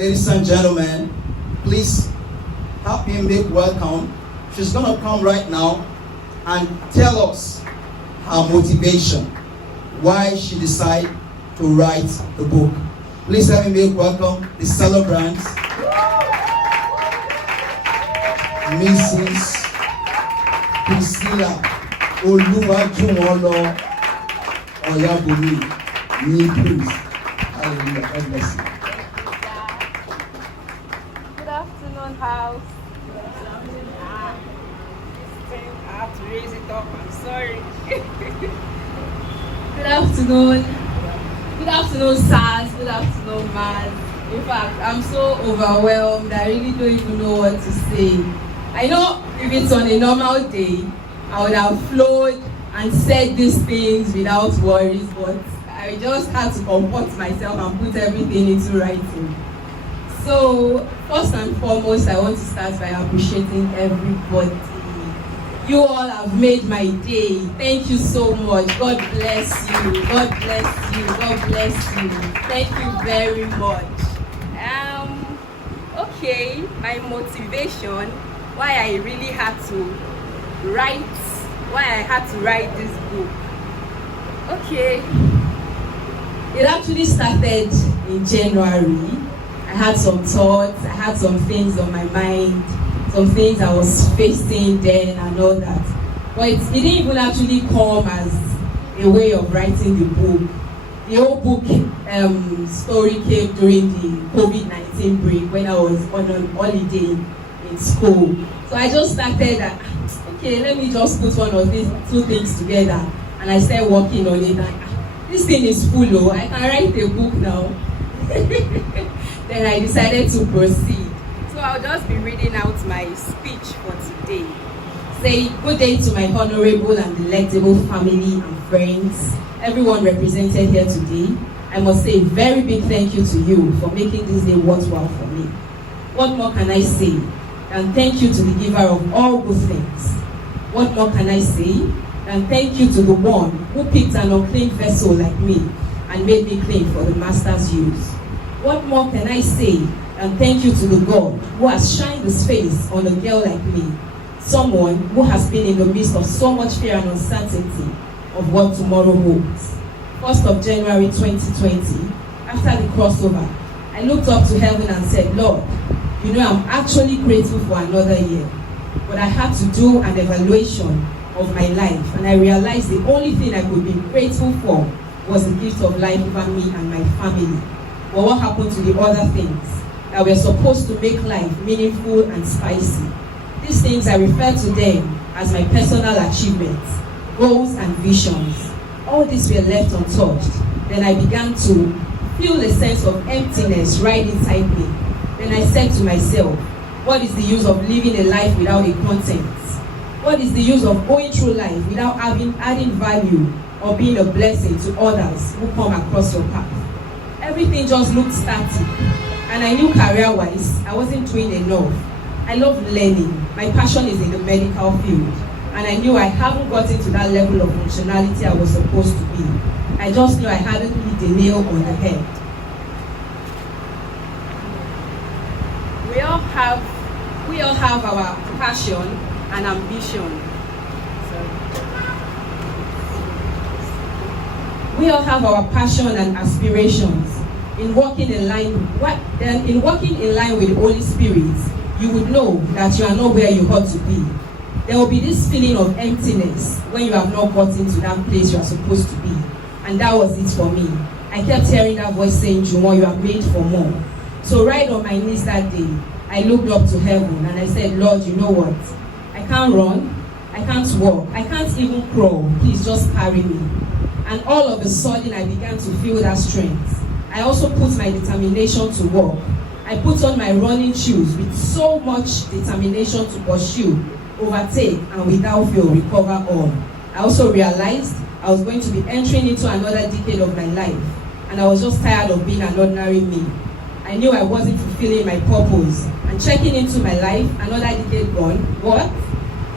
Ladies and gentlemen, please help me make welcome. She's going to come right now and tell us her motivation, why she decided to write the book. Please help me make welcome the celebrants, Mrs. Priscilla Oluwajumolo Oyabumi. Please. Hallelujah. God bless you. Good afternoon, house. I have to raise it up. I'm sorry. Good afternoon. Good afternoon, sirs. Good afternoon, man. In fact, I'm so overwhelmed. I really don't even know what to say. I know if it's on a normal day, I would have flowed and said these things without worries, but I just had to comport myself and put everything into writing. So, first and foremost, I want to start by appreciating everybody. You all have made my day. Thank you so much. God bless you. God bless you. God bless you. Thank you very much. Okay, my motivation, why I really had to write this book. Okay, it actually started in January. I had some thoughts, I had some things on my mind, some things I was facing then and all that. But it didn't even actually come as a way of writing the book. The whole book story came during the COVID-19 break when I was on holiday in school. So I just started that, okay, let me just put one of these two things together, and I started working on it. And this thing is full, oh, I can write a book now. Then I decided to proceed. So I'll just be reading out my speech for today. Say good day to my honorable and delectable family and friends, everyone represented here today. I must say a very big thank you to you for making this day worthwhile for me. What more can I say? And thank you to the giver of all good things. What more can I say? And thank you to the one who picked an unclean vessel like me and made me clean for the master's use. What more can I say? And thank you to the God who has shined his face on a girl like me, someone who has been in the midst of so much fear and uncertainty of what tomorrow holds. 1st of January 2020, after the crossover, I looked up to heaven and said, Lord, you know I'm actually grateful for another year, but I had to do an evaluation of my life, and I realized the only thing I could be grateful for was the gift of life over me and my family. But what happened to the other things that were supposed to make life meaningful and spicy? These things I refer to them as my personal achievements, goals and visions. All these were left untouched. Then I began to feel a sense of emptiness right inside me. Then I said to myself, what is the use of living a life without a content? What is the use of going through life without adding value or being a blessing to others who come across your path? Everything just looked static, and I knew career-wise I wasn't doing enough. I love learning. My passion is in the medical field, and I knew I haven't gotten to that level of functionality I was supposed to be. I just knew I hadn't hit the nail on the head. We all have our passion and ambition. We all have our passion and aspirations. In walking in line with the Holy Spirit, you would know that you are not where you ought to be. There will be this feeling of emptiness when you have not gotten to that place you are supposed to be. And that was it for me. I kept hearing that voice saying, Juwon, you are made for more. So right on my knees that day, I looked up to heaven and I said, Lord, you know what? I can't run, I can't walk, I can't even crawl. Please just carry me. And all of a sudden, I began to feel that strength. I also put my determination to work. I put on my running shoes with so much determination to pursue, overtake, and without fail recover all. I also realized I was going to be entering into another decade of my life, and I was just tired of being an ordinary me. I knew I wasn't fulfilling my purpose, and checking into my life, another decade gone, what?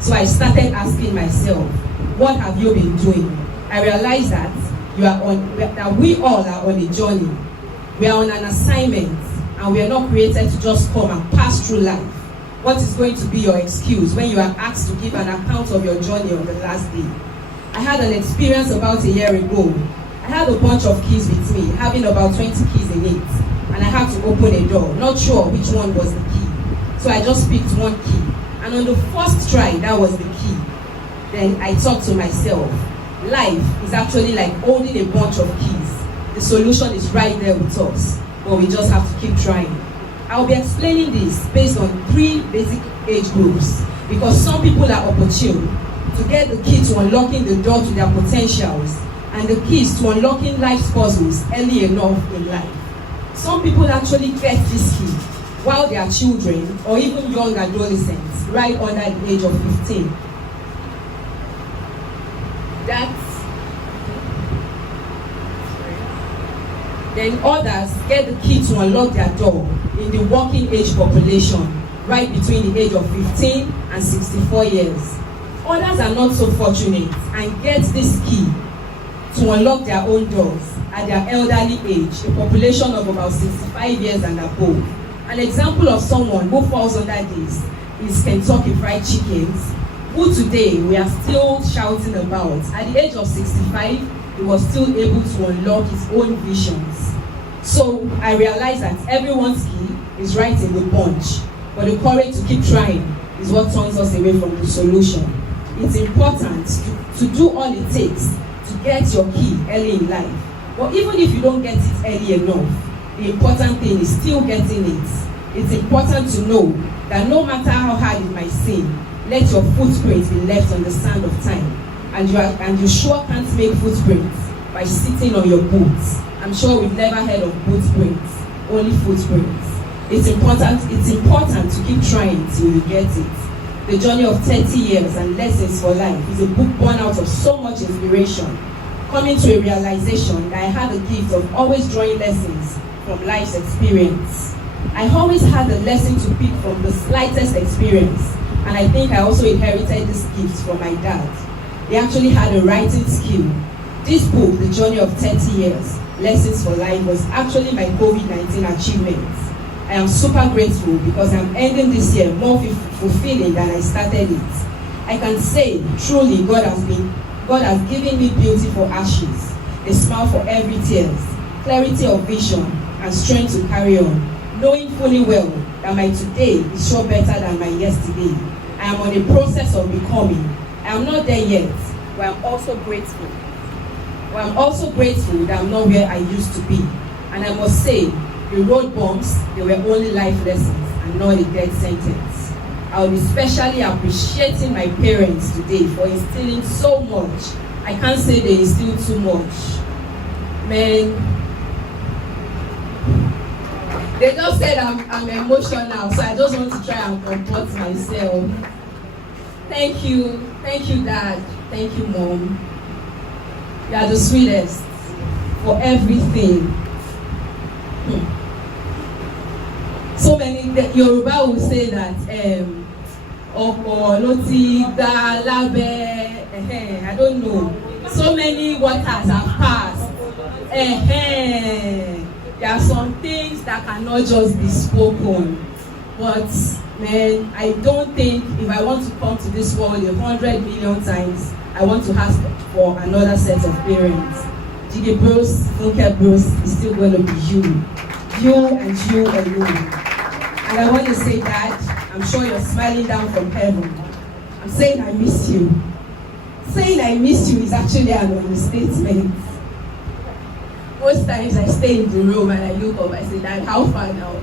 So I started asking myself, what have you been doing? I realized that we all are on a journey. We are on an assignment, and we are not created to just come and pass through life. What is going to be your excuse when you are asked to give an account of your journey on the last day? I had an experience about a year ago. I had a bunch of keys with me, having about 20 keys in it, and I had to open a door, not sure which one was the key. So I just picked one key, and on the first try, that was the key. Then I thought to myself, life is actually like holding a bunch of keys. The solution is right there with us, but we just have to keep trying. I'll be explaining this based on 3 basic age groups, because some people are opportune to get the key to unlocking the door to their potentials and the keys to unlocking life's puzzles early enough in life. Some people actually get this key while they are children or even young adolescents, right under the age of 15. Then others get the key to unlock their door in the working age population, right between the age of 15 and 64 years. Others are not so fortunate and get this key to unlock their own doors at their elderly age, a population of about 65 years and above. An example of someone who falls under this is Kentucky Fried Chickens, who today we are still shouting about. At the age of 65, he was still able to unlock his own visions. So I realized that everyone's key is right in the bunch, but the courage to keep trying is what turns us away from the solution. It's important to do all it takes to get your key early in life. But even if you don't get it early enough, the important thing is still getting it. It's important to know that no matter how hard it might seem, let your footprints be left on the sand of time. And you sure can't make footprints by sitting on your boots. I'm sure we've never heard of footprints, only footprints. It's important to keep trying till you get it. The Journey of 30 Years and Lessons for Life is a book born out of so much inspiration, coming to a realization that I had the gift of always drawing lessons from life's experience. I always had a lesson to pick from the slightest experience, and I think I also inherited this gift from my dad. He actually had a writing skill. This book, The Journey of 30 Years, Lessons for Life, was actually my COVID-19 achievement. I am super grateful because I'm ending this year more fulfilling than I started it. I can say, truly, God has given me beauty for ashes, a smile for every tears, clarity of vision, and strength to carry on, knowing fully well that my today is sure better than my yesterday. I am on a process of becoming. I am not there yet, but I'm also grateful. That I'm not where I used to be. And I must say, the road bumps, they were only life lessons and not a death sentence. I'll be especially appreciating my parents today for instilling so much. I can't say they instilled too much. Man, they just said I'm emotional, so I just want to try and comport myself. Thank you, Dad. Thank you, Mom. You are the sweetest for everything. So many, Yoruba will say that, Oko, Loti, Da, Labe, I don't know. So many waters have passed. There are some things that cannot just be spoken. But, man, I don't think if I want to come to this world 100 million times, I want to ask for another set of parents. Jiggy Bros, Funke Bros is still going to be you. You and you alone. And I want to say that, I'm sure you're smiling down from heaven. I'm saying I miss you. Saying I miss you is actually an understatement. Most times I stay in the room and I look up, I say, Dad, how far now?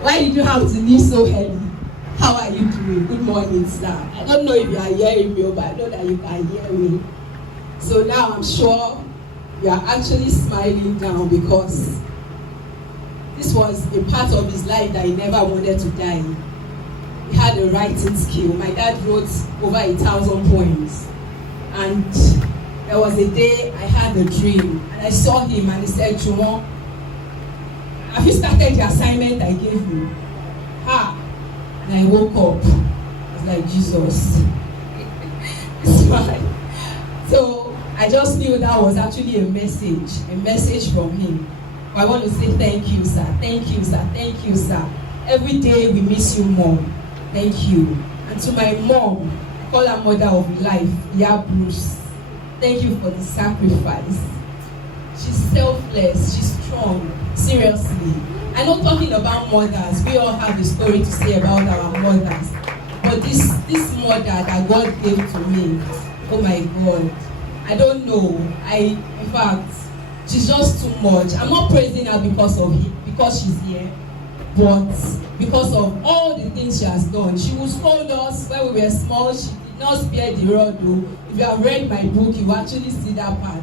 Why did you have to leave so early? How are you doing? Good morning, sir. I don't know if you are hearing me, but I know that you can hear me. So now I'm sure you are actually smiling down because this was a part of his life that he never wanted to die. He had a writing skill. My dad wrote over 1,000 poems. And there was a day I had a dream and I saw him and he said, Juwon, have you started the assignment I gave you? And I woke up. I was like, Jesus. Smile. So I just knew that was actually a message from him. But I want to say thank you, sir. Thank you, sir. Thank you, sir. Every day we miss you, Mom. Thank you. And to my mom, I call her mother of life, Ya Bruce. Thank you for the sacrifice. She's selfless. She's strong. Seriously. I know talking about mothers, we all have a story to say about our mothers. But this mother that God gave to me, oh my God, I don't know. In fact, she's just too much. I'm not praising her because she's here, but because of all the things she has done. She will scold us when we were small. She did not spare the rod though. If you have read my book, you will actually see that part.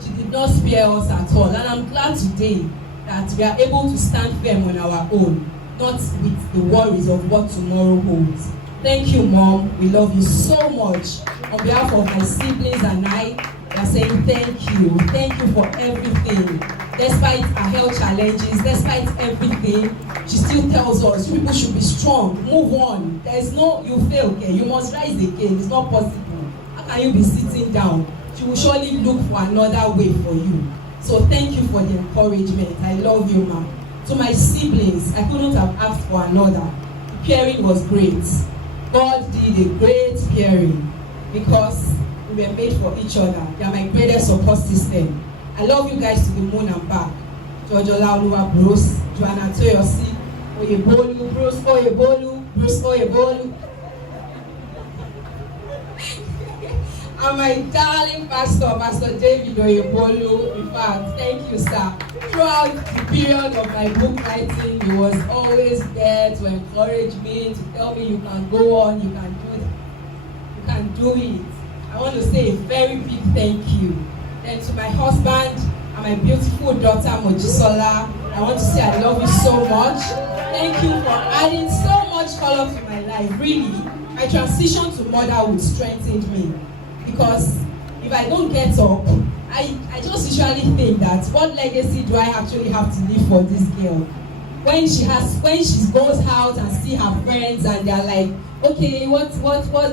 She did not spare us at all. And I'm glad today that we are able to stand firm on our own, not with the worries of what tomorrow holds. Thank you, Mom. We love you so much. On behalf of my siblings and I, we are saying thank you. Thank you for everything. Despite our health challenges, despite everything, she still tells us people should be strong, move on. There is no, you fail, okay? You must rise again. It's not possible. How can you be sitting down? She will surely look for another way for you. So thank you for the encouragement. I love you, Ma'am. To my siblings, I couldn't have asked for another. The pairing was great. God did a great pairing because we were made for each other. They are my greatest support system. I love you guys to the moon and back. Jojo Laoluwa Bruce, Joanna Toyosi, Oyebolu, Bruce Oyebolu, Bruce Oyebolu. And my darling pastor, Pastor David Oyebolu. In fact, thank you, sir. Throughout the period of my book writing, he was always there to encourage me, to tell me you can go on, you can do it. You can do it. I want to say a very big thank you. Then to my husband and my beautiful daughter Mojisola, I want to say I love you so much. Thank you for adding so much color to my life. Really, my transition to motherhood strengthened me. Because if I don't get up, I just usually think that what legacy do I actually have to leave for this girl? When she goes out and see her friends and they're like, okay, what,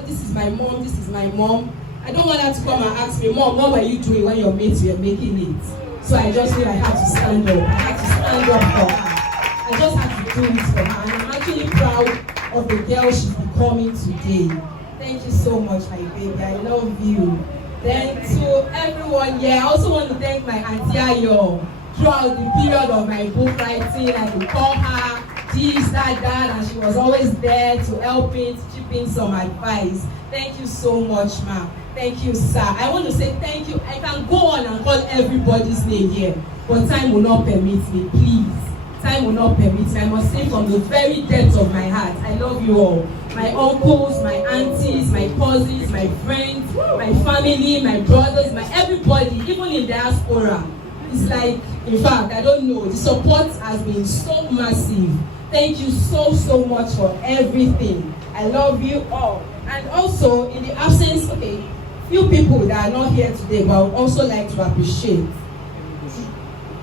this is my mom, this is my mom. I don't want her to come and ask me, Mom, what were you doing when your mates were making it? So I just feel I have to stand up. I have to stand up for her. I just have to do it for her. And I'm actually proud of the girl she's becoming today. Thank you so much, my baby. I love you. Then to everyone here, I also want to thank my auntie Ayo. Throughout the period of my book writing, I would call her this, that, and she was always there to help me, to chip in some advice. Thank you so much, ma'am. Thank you, sir. I want to say thank you. I can go on and call everybody's name here, but time will not permit me, please. Time will not permit me. I must say from the very depths of my heart, I love you all. My uncles, my aunties, my cousins, my friends, my family, my brothers, my everybody, even in diaspora. It's like, in fact, I don't know, the support has been so massive. Thank you so much for everything. I love you all. And also, in the absence, okay, few people that are not here today, but I would also like to appreciate.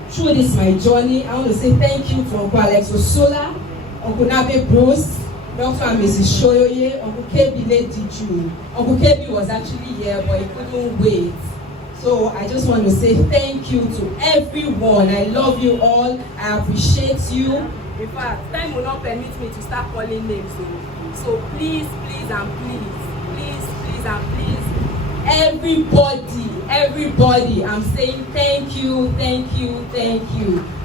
Through this my journey, I want to say thank you to Uncle Alex Osola, Uncle Nabe Bruce, Dr. and Mrs. Shoyoye, Uncle Kebi Lady Ju. Uncle Kebi was actually here, but he couldn't wait. So I just want to say thank you to everyone. I love you all. I appreciate you. In fact, time will not permit me to start calling names. So please, and please, and please, everybody, I'm saying thank you.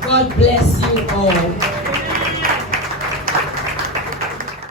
God bless you all.